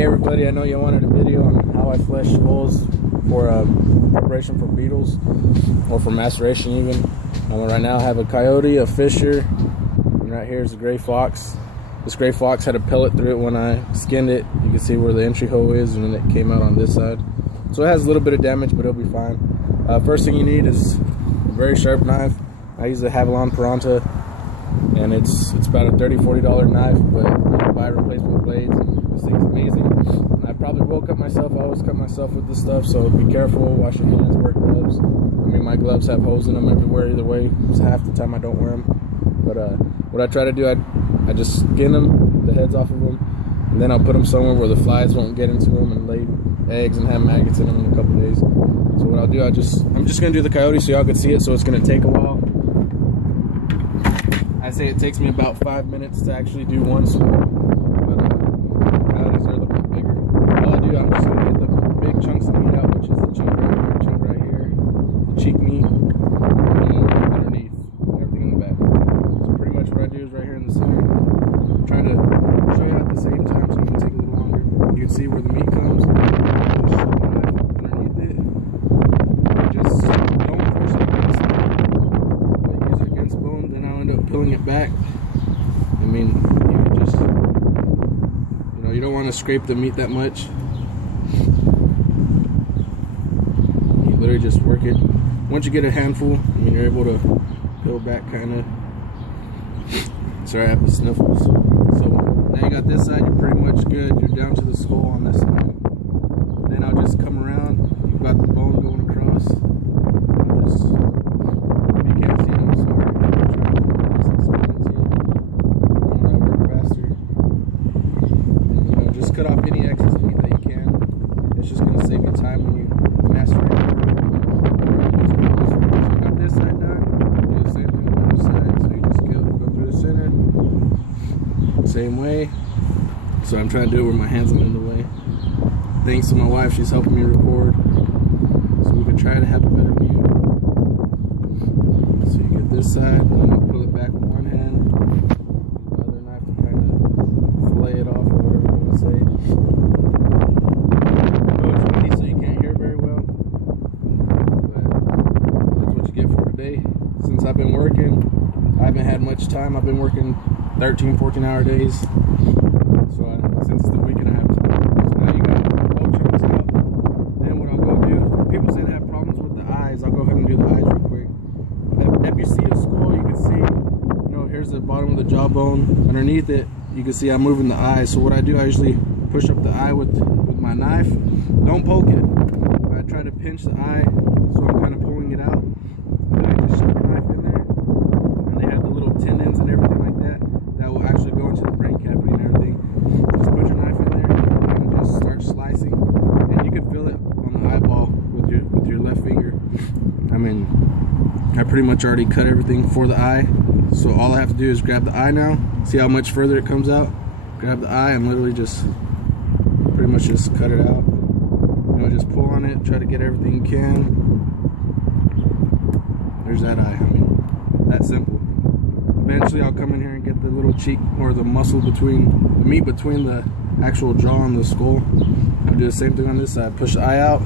Hey everybody, I know you wanted a video on how I flesh skulls for preparation for beetles or for maceration even. Right now I have a coyote, a fisher, and right here is a gray fox. This gray fox had a pellet through it when I skinned it. You can see where the entry hole is, and then it came out on this side. So it has a little bit of damage, but it'll be fine. First thing you need is a very sharp knife. I use a Havilon Peranta, and it's about a $30–40 knife, but you can buy replacement blades. This thing's amazing. I probably will cut myself. I always cut myself with this stuff, so be careful. Wash your hands, wear gloves. I mean, my gloves have holes in them everywhere either way. It's half the time I don't wear them. But what I try to do, I just skin them, the heads off of them, and then I'll put them somewhere where the flies won't get into them and lay eggs and have maggots in them in a couple days. So what I'll do, I'm just gonna do the coyote so y'all can see it. So it's gonna take a while. I say it takes me about 5 minutes to actually do one skull, but coyotes are a little bit bigger. All I do, I'm just gonna get the big chunks of meat out, which is the chunk right here, the cheek meat, and then underneath, and everything in the back. So pretty much what I do is right here in the center. I'm trying to show you at the same time so it can take a little longer. You can see where the meat comes. Just shove my knife underneath it. Just don't force it against it. But use it against bone, then I'll end up peeling it back. I mean, you can just, you don't want to scrape the meat that much. You literally just work it. Once you get a handful, I mean, you're able to peel back kind of. Sorry, I have the sniffles. So now you got this side, you're pretty much good. You're down to the skull on this side. Then I'll just come around. You've got the bone going across. I'll just, if you can't see it, I'm sorry. I'm trying to just explain it to you. I want to work faster. And, just cut off any excess meat that you can. It's just going to save you time when you macerate. So I got this side done. Do the same thing on the other side. So you just go through the center. Same way. So I'm trying to do it where my hands aren't in the way. Thanks to my wife, she's helping me record, so we can try to have a better view. So you get this side, and then I'll pull it back with one hand, use my other knife to kind of fillet it off, or whatever you want to say. I know it's windy, so you can't hear very well, but that's what you get for today. Since I've been working, I haven't had much time. I've been working 13–14 hour days, so since it's the weekend I have time. So now you got both chunks out. Then what I'll go do, people say they have problems with the eyes. I'll go ahead and do the eyes real quick. If you see a skull, you can see, here's the bottom of the jawbone. Underneath it, you can see I'm moving the eye. So what I do, I usually push up the eye with my knife. Don't poke it. I try to pinch the eye, so I'm kind of pulling it out. And I just shove the knife in there, and they have the little tendons and everything like that. That will actually go into the brain cavity and everything. Just put your knife in there and just start slicing, and you can feel it on the eyeball with your left finger. I mean, I pretty much already cut everything for the eye, so all I have to do is grab the eye now. See how much further it comes out? Grab the eye and literally just pretty much just cut it out. Just pull on it, try to get everything you can. There's that eye. I mean, that simple. Eventually I'll come in here and get the little cheek, or the muscle between the meat between the actual jaw and the skull. I'll do the same thing on this side. Push the eye out,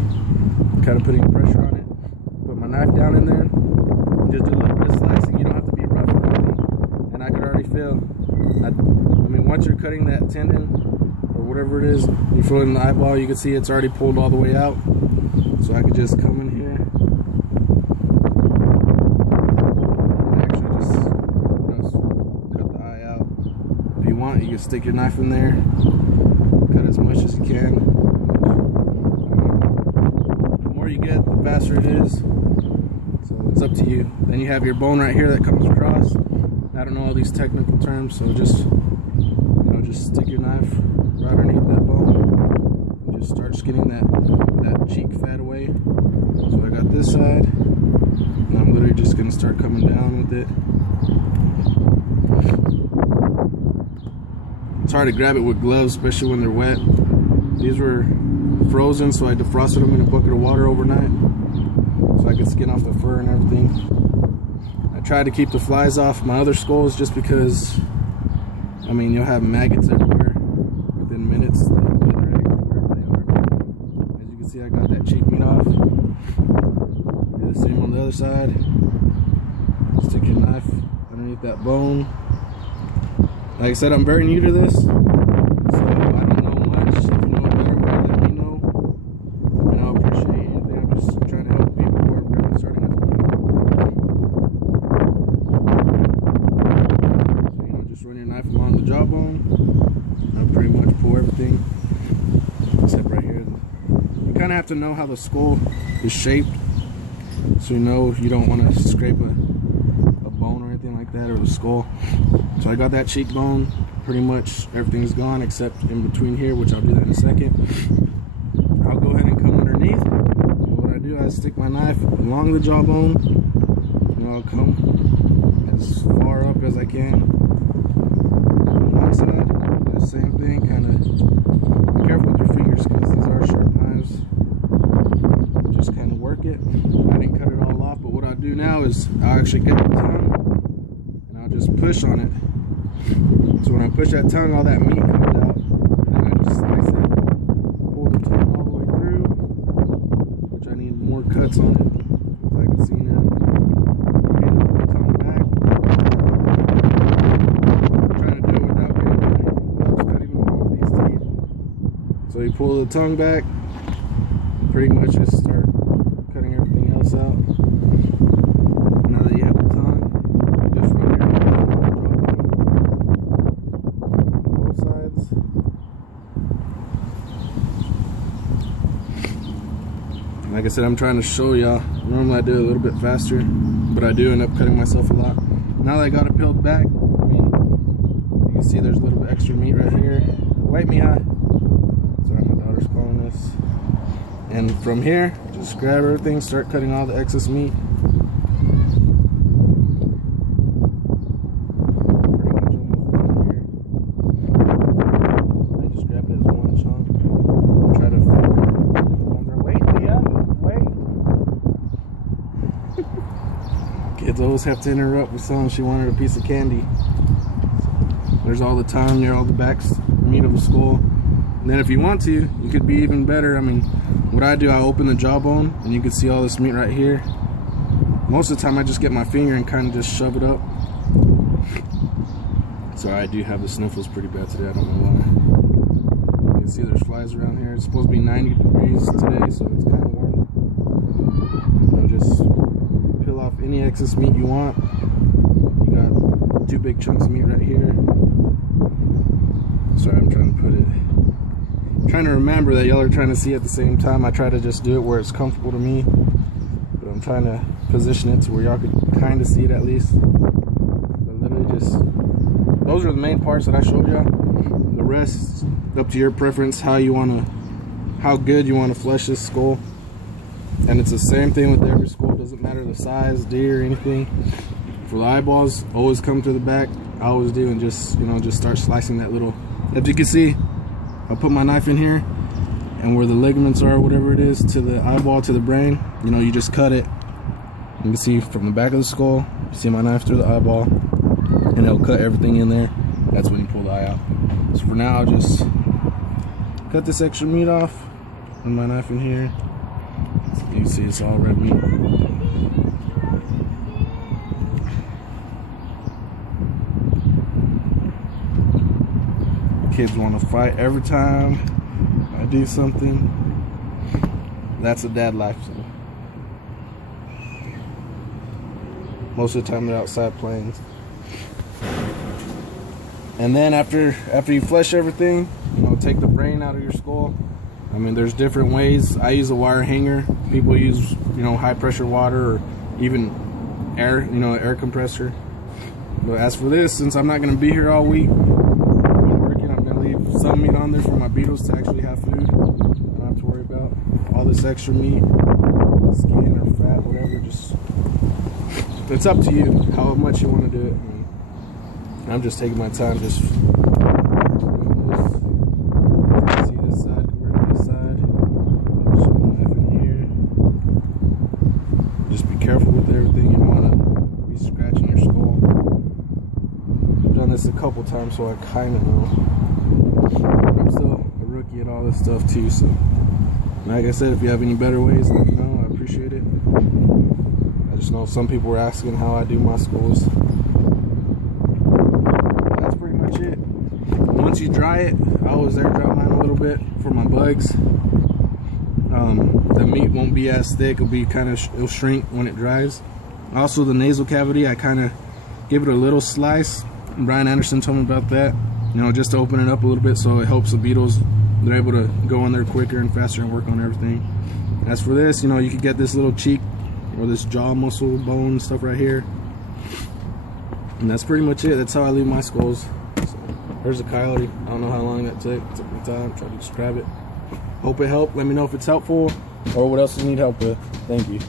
kind of putting pressure on it. Put my knife down in there. Just do a little bit of slicing. You don't have to be rough with it. And I could already feel. I mean, once you're cutting that tendon or whatever it is, you feel it in the eyeball. You can see it's already pulled all the way out. So I could just come in here. You can stick your knife in there, cut as much as you can. The more you get, the faster it is. So it's up to you. Then you have your bone right here that comes across. I don't know all these technical terms, so just stick your knife right underneath that bone and just start skinning that cheek fat away. So I got this side, and I'm literally just gonna start coming down with it. It's hard to grab it with gloves, especially when they're wet. These were frozen, so I defrosted them in a bucket of water overnight so I could skin off the fur and everything. I tried to keep the flies off my other skulls just because, I mean, you'll have maggots everywhere within minutes. They'll lay their eggs. see I got that cheek meat off. Do the same on the other side. Stick your knife underneath that bone. Like I said, I'm very new to this, so I don't know much. If you know better, let me know. I mean, I'll appreciate anything. I'm just trying to help people who are really starting as well. So, you know, just run your knife along the jawbone. I'll pretty much pull everything, except right here. You kind of have to know how the skull is shaped, so you know you don't want to scrape a bone or anything like that, or the skull. So I got that cheekbone, pretty much everything's gone except in between here, which I'll do that in a second. I'll go ahead and come underneath. And what I do, I stick my knife along the jawbone, and I'll come as far up as I can. On one side, do the same thing, kind of be careful with your fingers because these are sharp knives. Just kind of work it. I didn't cut it all off, but what I'll do now is I'll actually get the tongue and I'll just push on it. So when I push that tongue, all that meat comes out. Then I just slice it, pull the tongue all the way through, which I need more cuts on it, as I can see now. Okay, then pull the tongue back. I'm trying to do it without getting my gloves cut even more with these teeth. So you pull the tongue back, and pretty much just start cutting everything else out. Now that you have the tongue, you just run your knife along the jawbone, both sides. Like I said, I'm trying to show y'all. Normally I do it a little bit faster, but I do end up cutting myself a lot. Now that I got it peeled back, I mean, you can see there's a little bit extra meat right here. Wait, Mija. Sorry, my daughter's calling us. And from here, just grab everything, start cutting all the excess meat. Pretty much almost done here. I just grab it as one chunk and try to follow it. Wait, Leah, wait. Kids always have to interrupt with someone. She wanted a piece of candy. There's all the tongue near all the backs, meat of the skull. And then if you want to, you could be even better. I mean, what I do, I open the jawbone and you can see all this meat right here. Most of the time I just get my finger and kind of just shove it up. Sorry, I do have the sniffles pretty bad today, I don't know why. You can see there's flies around here. It's supposed to be 90 degrees today, so it's kind of warm. I'll just peel off any excess meat you want. You got 2 big chunks of meat right here. Sorry, I'm trying to put it, trying to remember that y'all are trying to see at the same time. I try to just do it where it's comfortable to me, but I'm trying to position it to where y'all could kind of see it at least. But literally just, those are the main parts that I showed y'all. The rest, up to your preference, how good you want to flesh this skull. And it's the same thing with every skull. Doesn't matter the size, deer, anything. For the eyeballs, always come to the back. I always do, and just, you know, just start slicing that little. As you can see, I'll put my knife in here, and where the ligaments are, whatever it is, to the eyeball, to the brain, you know, you just cut it. You can see from the back of the skull, you see my knife through the eyeball, and it'll cut everything in there. That's when you pull the eye out. So for now, I'll just cut this extra meat off, put my knife in here. You can see it's all red meat. Kids want to fight every time I do something. That's a dad life. So most of the time they're outside playing. And then after you flesh everything, you know, take the brain out of your skull. I mean, there's different ways. I use a wire hanger. People use, you know, high pressure water or even air, you know, air compressor. But as for this, since I'm not going to be here all week, some meat on there for my beetles to actually have food. I don't have to worry about all this extra meat, skin or fat, whatever. Just, it's up to you how much you want to do it. I'm just taking my time, just doing this. See this side, convert to this side. Show my knife in here. Just be careful with everything. You don't want to be scratching your skull. I've done this a couple times, so I kind of know. I'm still a rookie at all this stuff too, so Like I said, if you have any better ways, let me know. I appreciate it. I just know some people were asking how I do my skulls. That's pretty much it. Once you dry it, I always air dry mine a little bit for my bugs. The meat won't be as thick. It'll shrink when it dries. Also, the nasal cavity, I kind of give it a little slice. Brian Anderson told me about that. You know, just to open it up a little bit so it helps the beetles. They're able to go in there quicker and faster and work on everything. As for this, you know, you could get this little cheek or this jaw muscle bone stuff right here. And that's pretty much it. That's how I leave my skulls. So, there's a coyote. I don't know how long that took. It took me time to try to describe it. Hope it helped. Let me know if it's helpful or what else you need help with. Thank you.